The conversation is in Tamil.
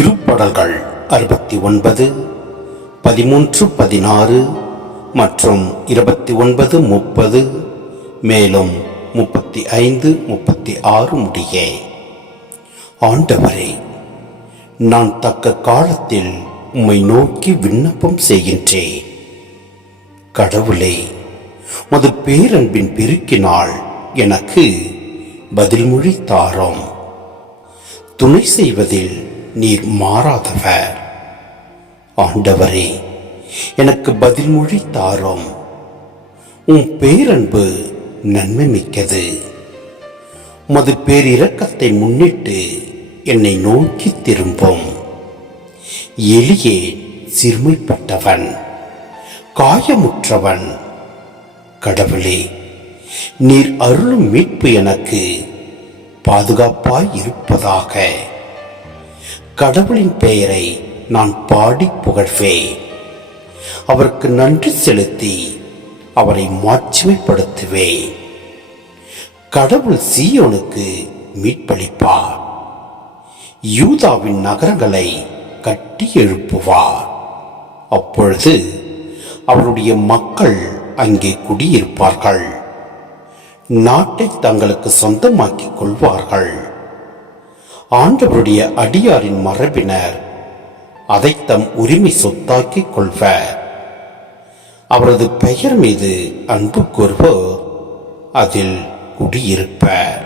திருப்பாடல்கள் 69, 13, 16 மற்றும் 29, 30 மேலும் 35, 36 முடிய. ஆண்டவரே, நான் தக்க காலத்தில் உம்மை நோக்கி விண்ணப்பம் செய்கின்றேன். கடவுளே, உமது பேரன்பின் பெருக்கினால் எனக்கு பதில்மொழி தாரும். துணை செய்வதில் நீர் மாறாதவர். ஆண்டவரே, எனக்கு பதில்மொழி தாரும். உம் பேரன்பு நன்மை மிக்கது. உமது பேரிரக்கத்தை முன்னிட்டு என்னை நோக்கி திரும்பும். எளியே சிறுமைப்பட்டவன், காயமுற்றவன். கடவுளே, நீர் அருளும் மீட்பு எனக்கு பாதுகாப்பாய் இருப்பதாக. கடவுளின் பெயரை நான் பாடி புகழ்வேன். அவருக்கு நன்றி செலுத்தி அவரை மாட்சிமைப்படுத்துவேன். கடவுள் சீயோனுக்கு மீட்பளிப்பார். யூதாவின் நகரங்களை கட்டி எழுப்புவார். அப்பொழுது அவருடைய மக்கள் அங்கே குடியிருப்பார்கள். நாட்டை தங்களுக்கு சொந்தமாக்கிக் கொள்வார்கள். ஆண்டவருடைய அடியாரின் மரபினர் அதை தம் உரிமை சொத்தாக்கிக் கொள்வர். அவரது பெயர் மீது அன்பு கூர்வோர் அதில் குடியிருப்பர்.